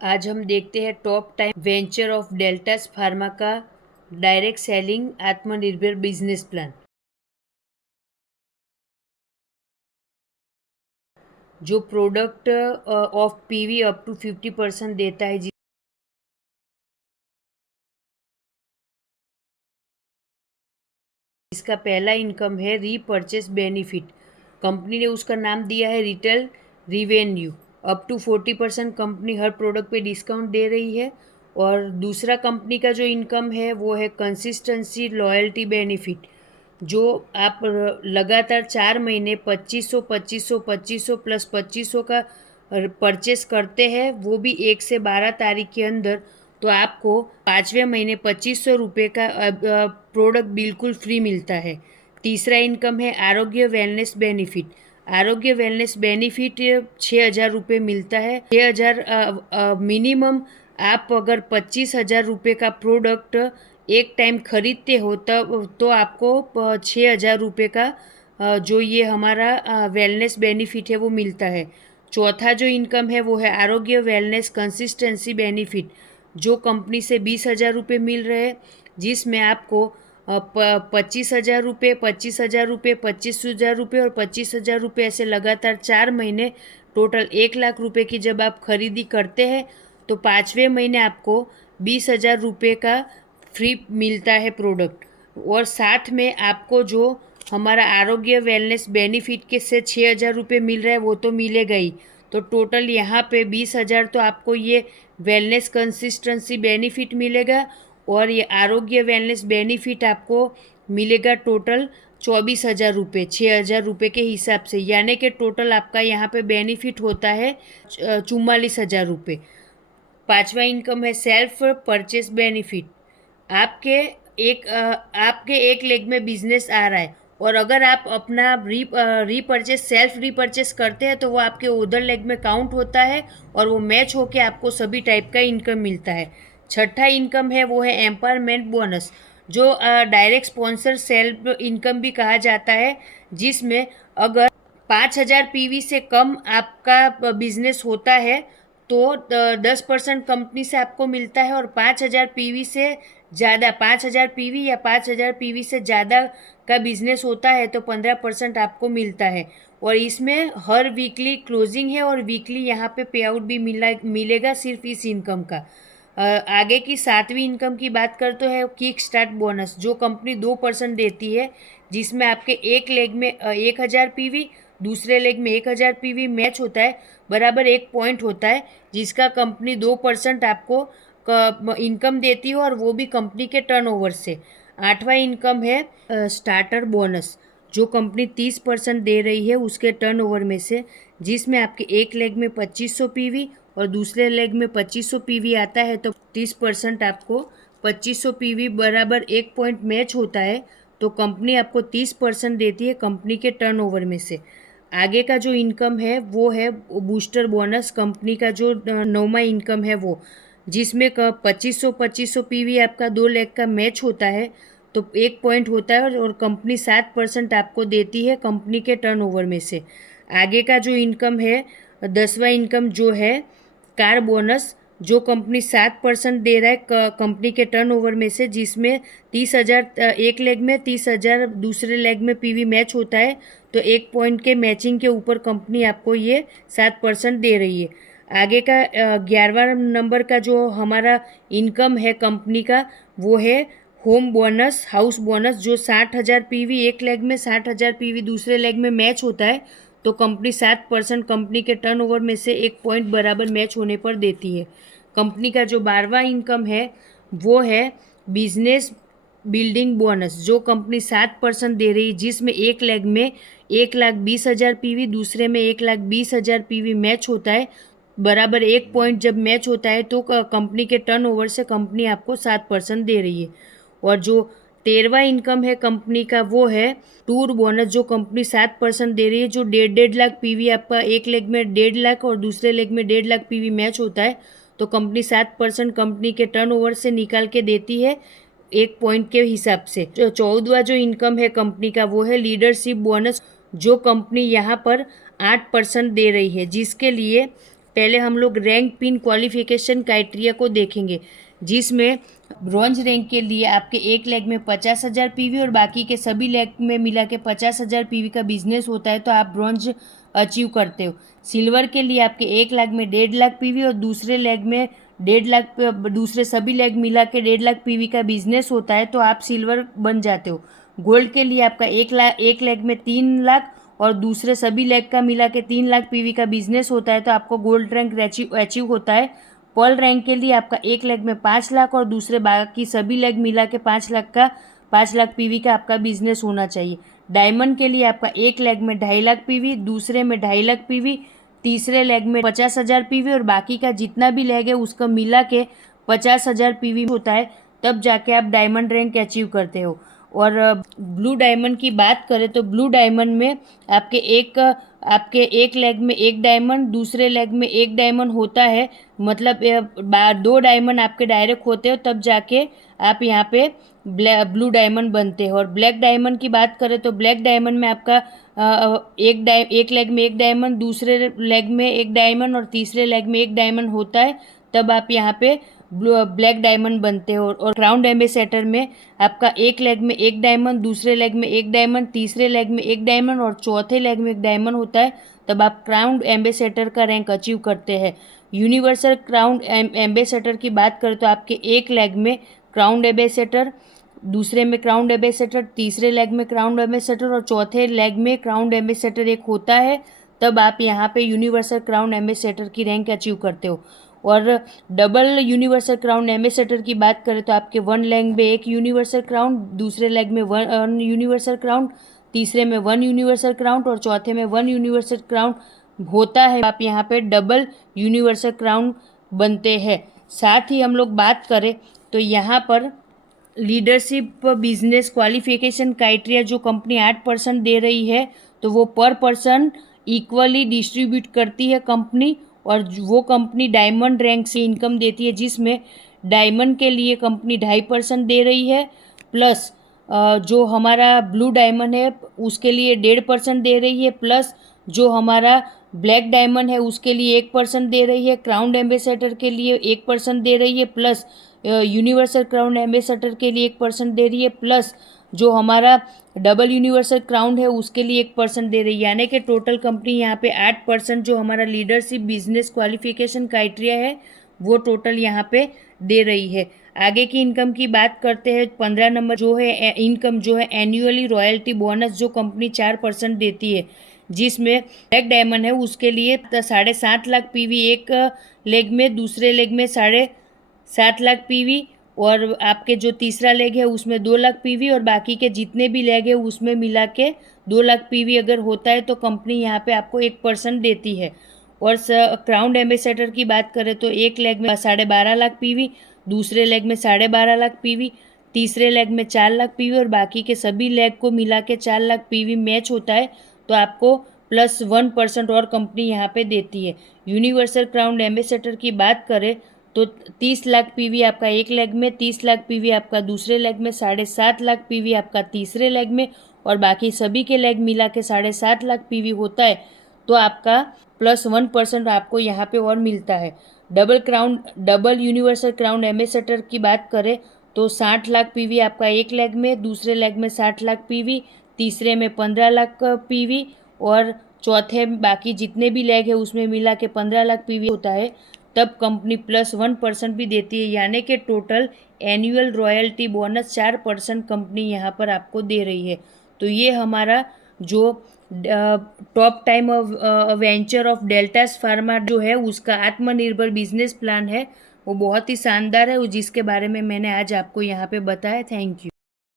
आज हम देखते हैं top time venture of Deltas pharma का डायरेक्ट सेलिंग आत्मनिर्भर बिजनेस प्लान। जो product of PV up to 50% देता है, जिसका पहला इनकम है रीपर्चेस बेनिफिट। कंपनी ने उसका नाम दिया है retail revenue. Up to 40% company हर प्रोडक्ट पे डिस्काउंट दे रही है। और दूसरा कंपनी का जो इनकम है वो है कंसिस्टेंसी लॉयल्टी बेनिफिट। जो आप लगातार 4 महीने 2500 2500 2500 प्लस 2500 का परचेस करते हैं, वो भी 1 से 12 तारीख के अंदर, तो आपको 5वें महीने 2500 रुपये का प्रोडक्ट बिल्कुल फ्री मिलता है। तीसरा इनकम है आरोग्य वेलनेस बेनिफिट। आरोग्य वेलनेस बेनिफिट 6,000 रुपये मिलता है। 6,000 मिनिमम। आप अगर 25,000 रुपये का प्रोडक्ट एक टाइम खरीदते हो तब तो आपको 6,000 रुपये का जो ये हमारा वेलनेस बेनिफिट है वो मिलता है। चौथा जो इनकम है वो है आरोग्य वेलनेस कंसिस्टेंसी बेनिफिट। जो कंपनी से 20,000 रुपये मिल रहे हैं, जिसमें आपको 25,000 रुपये 25,000 रुपये 25,000 रुपये और 25,000 रुपये ऐसे लगातार 4 महीने टोटल 1 लाख रुपये की जब आप खरीदी करते हैं तो 5वें महीने आपको 20,000 रुपये का फ्री मिलता है प्रोडक्ट। और साथ में आपको जो हमारा आरोग्य वेलनेस बेनिफिट के से 6,000 रुपये मिल रहा है वो तो मिलेगा ही, तो टोटल यहाँ पे 20,000 तो आपको ये वेलनेस कंसिस्टेंसी बेनिफिट मिलेगा। और ये आरोग्य वेलनेस बेनिफिट आपको मिलेगा टोटल 24,000 रुपये 6,000 रुपये के हिसाब से, यानी कि टोटल आपका यहाँ पे बेनिफिट होता है 44,000 रुपये। पांचवा इनकम है सेल्फ परचेस बेनिफिट। आपके एक लेग में बिजनेस आ रहा है और अगर आप अपना रीपरचेस सेल्फ रीपरचेस करते हैं तो वो आपके उधर लेग में काउंट होता है और वो मैच होके आपको सभी टाइप का इनकम मिलता है। छठा इनकम है वो है एम्पावरमेंट बोनस, जो डायरेक्ट स्पॉन्सर सेल्फ इनकम भी कहा जाता है, जिसमें अगर 5,000 पीवी से कम आपका बिजनेस होता है तो 10% कंपनी से आपको मिलता है, और 5,000 पीवी से ज़्यादा 5,000 पीवी या 5,000 पीवी से ज़्यादा का बिजनेस होता है तो 15% आपको मिलता है। और इसमें हर वीकली क्लोजिंग है और वीकली यहाँ पे पे आउट भी मिलेगा सिर्फ इस इनकम का। आगे की 7वीं इनकम की बात करते हैं किक स्टार्ट बोनस, जो कंपनी 2% देती है, जिसमें आपके एक लेग में 1,000 पीवी, दूसरे लेग में 1,000 पीवी मैच होता है, बराबर 1 पॉइंट होता है, जिसका कंपनी 2% आपको इनकम देती है और वो भी कंपनी के टर्नओवर से। 8वां इनकम है स्टार्टर बोनस, जो कंपनी 30% दे रही है उसके टर्नओवर में से, जिसमें आपके एक लेग में 2,500 पीवी और दूसरे लेग में 2,500 पीवी आता है, तो 30% आपको 2,500 पीवी बराबर 1 पॉइंट मैच होता है, तो कंपनी आपको 30% देती है कंपनी के टर्नओवर में से। आगे का जो इनकम है वो है बूस्टर बोनस, कंपनी का जो 9वां इनकम है वो, जिसमें 2,500 पीवी आपका 2 लेग का मैच होता है तो 1 पॉइंट होता है और कंपनी 7% आपको देती है कंपनी के टर्नओवर में से। आगे का जो इनकम है 10वां इनकम जो है कार बोनस, जो कंपनी 7% दे रहा है कंपनी के टर्नओवर में से, जिसमें 30,000 एक लेग में 30,000 दूसरे लेग में पीवी मैच होता है, तो 1 पॉइंट के मैचिंग के ऊपर कंपनी आपको ये 7% दे रही है। आगे का 11वां नंबर का जो हमारा इनकम है कंपनी का वो है होम बोनस हाउस बोनस, जो 60,000 पीवी एक लेग में 60,000 पीवी दूसरे लेग में मैच होता है, तो कंपनी 7% कंपनी के टर्नओवर में से 1 पॉइंट बराबर मैच होने पर देती है। कंपनी का जो 12वां इनकम है वो है बिजनेस बिल्डिंग बोनस, जो कंपनी 7% दे रही है, जिसमें एक लेग में 1,20,000 पीवी दूसरे में 1,20,000 पीवी मैच होता है, बराबर 1 पॉइंट जब मैच होता है तो कंपनी के टर्नओवर से कंपनी आपको 7% दे रही है। और जो 13वां इनकम है कंपनी का वो है टूर बोनस, जो कंपनी 7% दे रही है, जो 1.5 लाख पीवी आपका एक लेग में 1.5 लाख और दूसरे लेग में 1.5 लाख पीवी मैच होता है, तो कंपनी 7% कंपनी के टर्नओवर से निकाल के देती है 1 पॉइंट के हिसाब से। जो 14वां जो इनकम है कंपनी का वो है लीडरशिप बोनस, जो कंपनी यहाँ पर 8% दे रही है, जिसके लिए पहले हम लोग रैंक पिन क्वालिफिकेशन क्राइटेरिया को देखेंगे, जिसमें ब्रॉन्ज रैंक के लिए आपके एक लेग में 50,000 पीवी और बाकी के सभी लेग में मिला के 50,000 पीवी का बिजनेस होता है तो आप ब्रॉन्ज अचीव करते हो। सिल्वर के लिए आपके एक लेग में 1.5 लाख पीवी और दूसरे लेग में 1.5 लाख, दूसरे सभी लेग मिला के 1.5 लाख पीवी का बिजनेस होता है तो आप सिल्वर बन जाते हो। गोल्ड के लिए आपका एक लेग में 3 लाख और दूसरे सभी लेग का मिला के 3 लाख पीवी का बिजनेस होता है तो आपको गोल्ड रैंक अचीव होता है। पर्ल रैंक के लिए आपका एक लेग में 5 लाख और दूसरे बाकी सभी लेग मिला के 5 लाख पीवी का आपका बिजनेस होना चाहिए। डायमंड के लिए आपका एक लेग में 2.5 लाख पीवी, दूसरे में 2.5 लाख पीवी, तीसरे लेग में 50,000 पीवी और बाकी का जितना भी लेग है उसका मिला के 50,000 पीवी होता है, तब जाके आप डायमंड रैंक अचीव करते हो। और ब्लू डायमंड की बात करें तो ब्लू डायमंड में आपके एक लेग में एक डायमंड, दूसरे लेग में एक डायमंड होता है, मतलब 2 डायमंड आपके डायरेक्ट होते हो तब जाके आप यहाँ पे ब्लू डायमंड बनते हो। और ब्लैक डायमंड की बात करें तो ब्लैक डायमंड में आपका एक लेग में एक डायमंड, दूसरे लेग में एक डायमंड और तीसरे लेग में एक डायमंड होता है, तब आप यहाँ पे ब्लैक डायमंड बनते हो। और क्राउन एम्बेसडर में आपका एक लेग में एक डायमंड, दूसरे लेग में एक डायमंड, तीसरे लेग में एक डायमंड और चौथे लेग में एक डायमंड होता है, तब आप क्राउन एम्बेसडर का रैंक अचीव करते हैं। यूनिवर्सल क्राउन एम्बेसडर की बात करें तो आपके एक लेग में क्राउन एम्बेसडर, दूसरे में क्राउन एम्बेसडर, तीसरे लेग में क्राउन एम्बेसडर और चौथे लेग में क्राउन एम्बेसडर एक होता है, तब आप यहाँ पे यूनिवर्सल क्राउन एम्बेसडर की रैंक अचीव करते हो। और डबल यूनिवर्सल क्राउन एम्बेसडर की बात करें तो आपके 1 लेग में एक यूनिवर्सल क्राउन, दूसरे लेग में 1 यूनिवर्सल क्राउन, तीसरे में 1 यूनिवर्सल क्राउन और चौथे में 1 यूनिवर्सल क्राउन होता है, आप यहाँ पे डबल यूनिवर्सल क्राउन बनते हैं। साथ ही हम लोग बात करें तो यहाँ पर लीडरशिप बिजनेस क्वालिफिकेशन क्राइटेरिया जो कंपनी 8% दे रही है तो वो पर पर्सन इक्वली डिस्ट्रीब्यूट करती है कंपनी। और वो कंपनी डायमंड रैंक से इनकम देती है, जिसमें डायमंड के लिए कंपनी 2.5% दे रही है, प्लस जो हमारा ब्लू डायमंड है उसके लिए 1.5% दे रही है, प्लस जो हमारा ब्लैक डायमंड है उसके लिए 1% दे रही है, क्राउन एम्बेसडर के लिए 1% दे रही है, प्लस यूनिवर्सल क्राउन एम्बेसडर के लिए 1% दे रही है, प्लस जो हमारा डबल यूनिवर्सल क्राउन है उसके लिए 1% दे रही है। यानी कि टोटल कंपनी यहाँ पे 8% जो हमारा लीडरशिप बिजनेस क्वालिफिकेशन क्राइटेरिया है वो टोटल यहाँ पे दे रही है। आगे की इनकम की बात करते हैं। 15 नंबर जो है इनकम जो है एनुअली रॉयल्टी बोनस जो कंपनी 4% देती है, जिसमें ब्लैक डायमंड है उसके लिए 7.5 लाख पीवी एक लेग में, दूसरे लेग में 7.5 लाख पीवी और आपके जो तीसरा लेग है उसमें 2 लाख पीवी और बाकी के जितने भी लेग है उसमें मिला के 2 लाख पीवी अगर होता है तो कंपनी यहाँ पे आपको 1% देती है। और क्राउन एम्बेसडर की बात करें तो एक लेग में 12.5 लाख पीवी, दूसरे लेग में 12.5 लाख पीवी, तीसरे लेग में 4 लाख पीवी और बाकी के सभी लेग को मिला के 4 लाख पीवी मैच होता है तो आपको +1% और कंपनी यहाँ पे देती है। यूनिवर्सल क्राउन एम्बेसडर की बात करें तो 30 लाख पीवी आपका एक लेग में, 30 लाख पीवी आपका दूसरे लेग में, 7.5 लाख पीवी आपका तीसरे लेग में और बाकी सभी के लेग मिला के 7.5 लाख पीवी होता है तो आपका +1% आपको यहाँ पे और मिलता है। डबल यूनिवर्सल क्राउन एम्बेसडर की बात करें तो 60 लाख पीवी आपका एक लेग में, दूसरे लेग में 60 लाख पीवी, तीसरे में 15 लाख पीवी और चौथे बाकी जितने भी लेग है उसमें मिला के 15 लाख पीवी होता है, तब कंपनी +1% भी देती है। यानी कि total annual royalty bonus 4% company यहाँ पर आपको दे रही है। तो ये हमारा जो top time venture of Deltas pharma जो है उसका आत्मनिर्भर बिजनेस प्लान है, वो बहुत ही शानदार है, जिसके बारे में मैंने आज आपको यहाँ पे बताया। Thank you.